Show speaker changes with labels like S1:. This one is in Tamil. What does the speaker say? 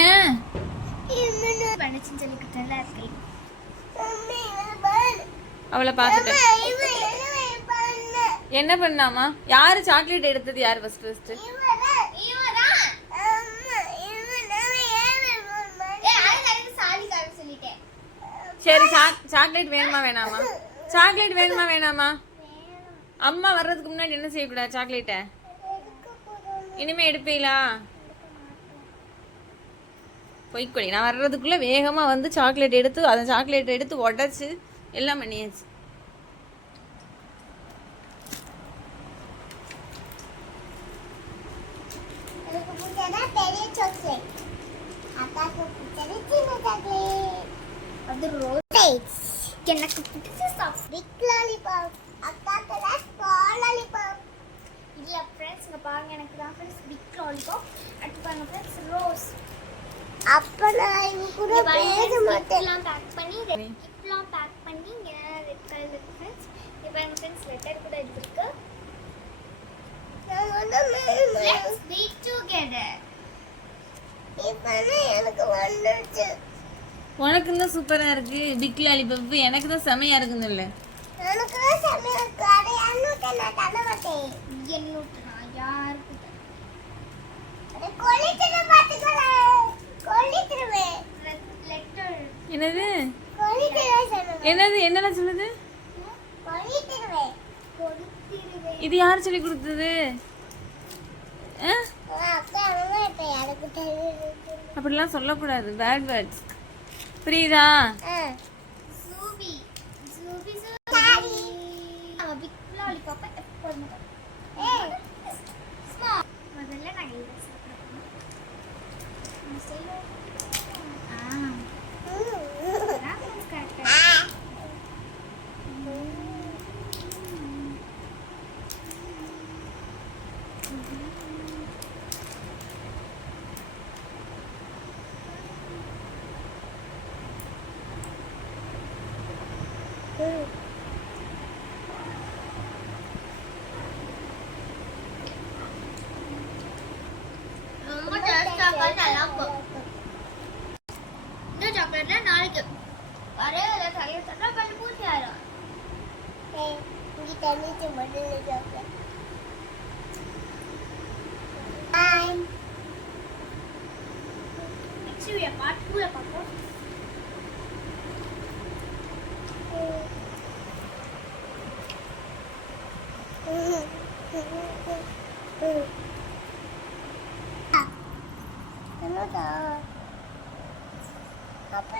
S1: ஏன் பண்ணுச்சுன்னு சொல்லி குத்தல இருக்கு
S2: அவளை பார்த்துட்டேன் என்ன பண்ணாமா யாரு சாக்லேட் எடுத்தது யாரு ஃபர்ஸ்ட் ஃபர்ஸ்ட் சரி சாக்லேட் வேணுமா வேணாமா? சாக்லேட் வேணுமா வேணாமா? அம்மா வர்றதுக்கு முன்னாடி என்ன செய்யக்கூடாது சாக்லேட்டை இனிமே எடுப்பீங்களா பொய்க்கொடி நான் வர்றதுக்குள்ள வேகமா வந்து சாக்லேட் எடுத்து அந்த சாக்லேட் எடுத்து உடைச்சு எல்லாம் பண்ணியாச்சு.
S1: எனக்கு பிடிச்ச பிக் லாலிபாப் அக்காக்கு ஸ்மால் லாலிபாப் இல்ல ஃப்ரெண்ட்ஸ் இங்க பாருங்க எனக்கு தான் ஃப்ரெண்ட்ஸ் பிக் லாலிபாப் அடுத்து பாருங்க ஃப்ரெண்ட்ஸ் ரோஸ் அப்ப நான் இவங்க கூட பேச மாட்டேன். பேக் பண்ணி கிப்லாம் பேக் பண்ணி இங்க red colour friends friends letter கூட இருக்கு Let's be together. எனக்கு வந்துருச்சு.
S2: உனக்கு தான் சூப்பரா இருக்கு பிக் லாலிபப் எனக்கு தான் செமையா இருக்குன்னு இல்ல.
S1: எனக்கு தான் செம்ம இருக்கு. அதை என்னுட்ட நான் தர மாட்டேன் நான் யாருக்கு அதை பார்த்துக்கலாம் கொளிச்சிருவேன் லெட்டர்
S2: என்னது? என்னது என்னெல்லாம் சொல்லுது? இது யார் சொல்லி கொடுத்தது? அப்படிலாம் சொல்லக்கூடாது. பேட் வேர்ட்ஸ் புரியுதா?
S1: ஜூபி ஜூபி இந்த சாக்லேட்ல நாளைக்கு வரே சாக்லேட் சாப்பிட்டா பல்லு பூச்சி ஆயிடும் இங்க தண்ணிச்சு முதல்ல chocolate boy next video part 2 ல பார்ப்போம் என்னடா அப்ப